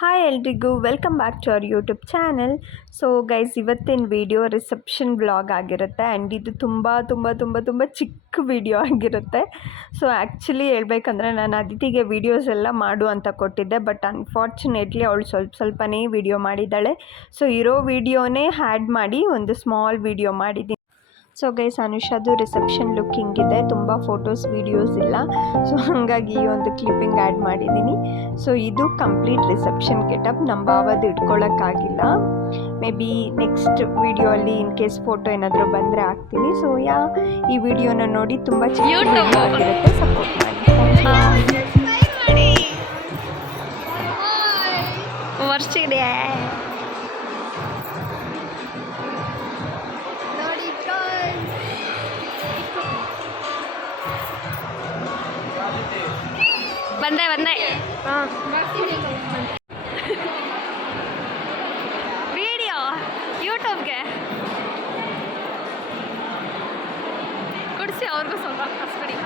Hi ಎಲ್ರಿಗೂ welcome back to our YouTube channel. So guys, ಇವತ್ತಿನ video reception vlog ಆಗಿರುತ್ತೆ and ಇದು ತುಂಬ ಚಿಕ್ಕ ವಿಡಿಯೋ ಆಗಿರುತ್ತೆ. ಸೊ ಆ್ಯಕ್ಚುಲಿ ಹೇಳ್ಬೇಕಂದ್ರೆ ನಾನು ಅದಿತಿಗೆ ವೀಡಿಯೋಸ್ ಎಲ್ಲ ಮಾಡು ಅಂತ ಕೊಟ್ಟಿದ್ದೆ, ಬಟ್ ಅನ್ಫಾರ್ಚುನೇಟ್ಲಿ ಅವಳು ಸ್ವಲ್ಪನೇ ವಿಡಿಯೋ ಮಾಡಿದ್ದಾಳೆ. ಸೊ ಇರೋ ವಿಡಿಯೋನೇ ಹ್ಯಾಡ್ ಮಾಡಿ ಒಂದು ಸ್ಮಾಲ್ ವಿಡಿಯೋ ಮಾಡಿದ್ದೀನಿ. ಸೊ ಗೈಸ್, ಅನುಷಾದು ರಿಸೆಪ್ಷನ್ ಲುಕ್ ಹಿಂಗಿದೆ, ತುಂಬ ಫೋಟೋಸ್ ವೀಡಿಯೋಸ್ ಇಲ್ಲ. ಸೊ ಹಾಗಾಗಿ ಈ ಒಂದು ಕ್ಲಿಪ್ಪಿಂಗ್ ಆ್ಯಡ್ ಮಾಡಿದ್ದೀನಿ. ಸೊ ಇದು ಕಂಪ್ಲೀಟ್ ರಿಸೆಪ್ಷನ್ ಗೆಟಪ್. ನಮ್ಮ ಭಾವದು ಇಟ್ಕೊಳ್ಳೋಕ್ಕಾಗಿಲ್ಲ. ಮೇ ಬಿ ನೆಕ್ಸ್ಟ್ ವಿಡಿಯೋ ಅಲ್ಲಿ ಇನ್ ಕೇಸ್ ಫೋಟೋ ಏನಾದರೂ ಬಂದರೆ ಹಾಕ್ತೀನಿ. ಸೊ ಈ ವಿಡಿಯೋನ ನೋಡಿ ತುಂಬ ಚೆನ್ನಾಗಿರುತ್ತೆ, ಸಪೋರ್ಟ್ ಮಾಡಿ. ವರ್ಷಿದೆ ಬಂದೆ ಹಾಂ ವಿಡಿಯೋ ಯೂಟ್ಯೂಬ್ಗೆ ಕೊಡಿಸಿ ಅವ್ರಿಗೂ ಸ್ವಲ್ಪ ಕಸ್ಬಿಡಿ.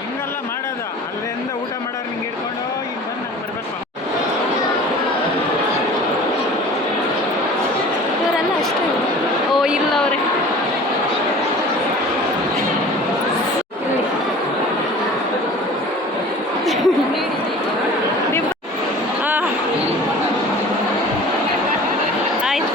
ಹಿಂಗೆಲ್ಲ ಮಾಡೋದ ಅಲ್ಲಿಂದ ಊಟ ಮಾಡೋರು ನಿಂಗೆ ಹಿಡ್ಕೊಂಡು ಹಿಂಗೆ ಬಂದು ನಂಗೆ ಬರಬೇಕು. ಇವರೆಲ್ಲ ಅಷ್ಟೇ. ಓ ಇಲ್ಲ ಅವರೇ ಆಯ್ತು.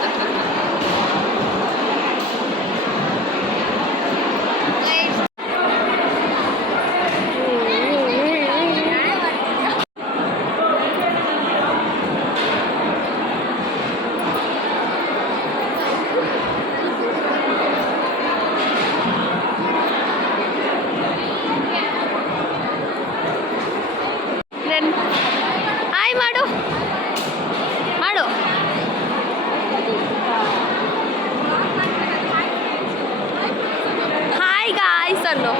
ಹಾಯ್ ಮಾಡು ಹಾಯ್ ಗಾಯ್ಸ್ ಅನ್ನು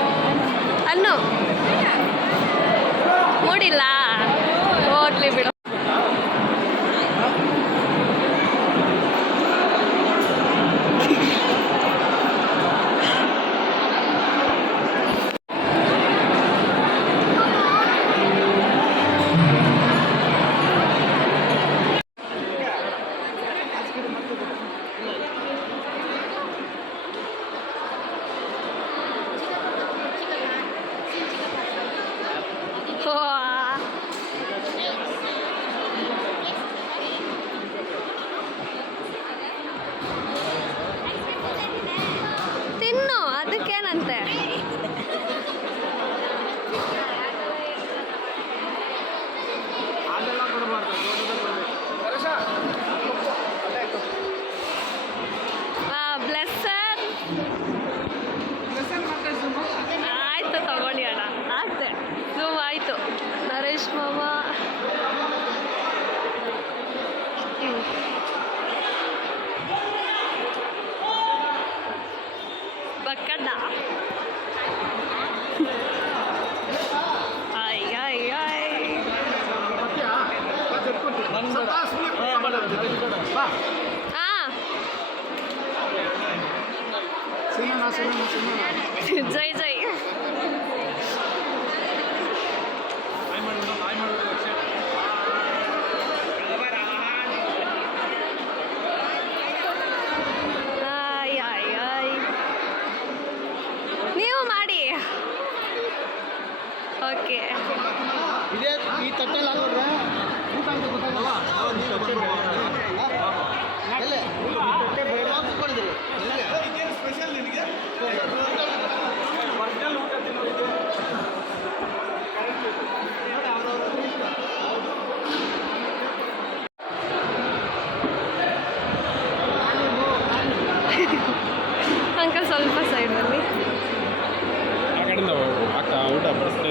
ಮೂಡಿಲ್ಲ, ಹೋಗ್ಲಿ ಬಿಡು. ತಿನ್ನು, ಅದಕ್ಕೇನಂತೆ. ಆಯ್ತು ತಗೊಳ್ಳಿ ಅಣ್ಣ, ಆಯ್ತೆ ಝೂಮ್ ಆಯಿತು. ನರೇಶ್ ಮಾಮ ಬಕ್ಕಡ್ಡ. ಜೈ ಜೈ. ನೀವು ಮಾಡಿ. ಓಕೆ, ಈ ತಟ್ಟೆಲ್ಲ ಹಾಕೋದ್ರೆ ಊಟ ಅಂತ ಗೊತ್ತಾಗಲ್ಲ. ಸ್ಪೆಷಲ್ ನಿನಗೆ ಊಟ ತಿನ್ನೋದಕ್ಕೆ ಅಂಕಲ್ ಸ್ವಲ್ಪ ಸೈಡಲ್ಲಿ ಆ ಕಡೆಯಿಂದ ಅಕ್ಕ ಊಟ ಬಡಿಸ್ತಾ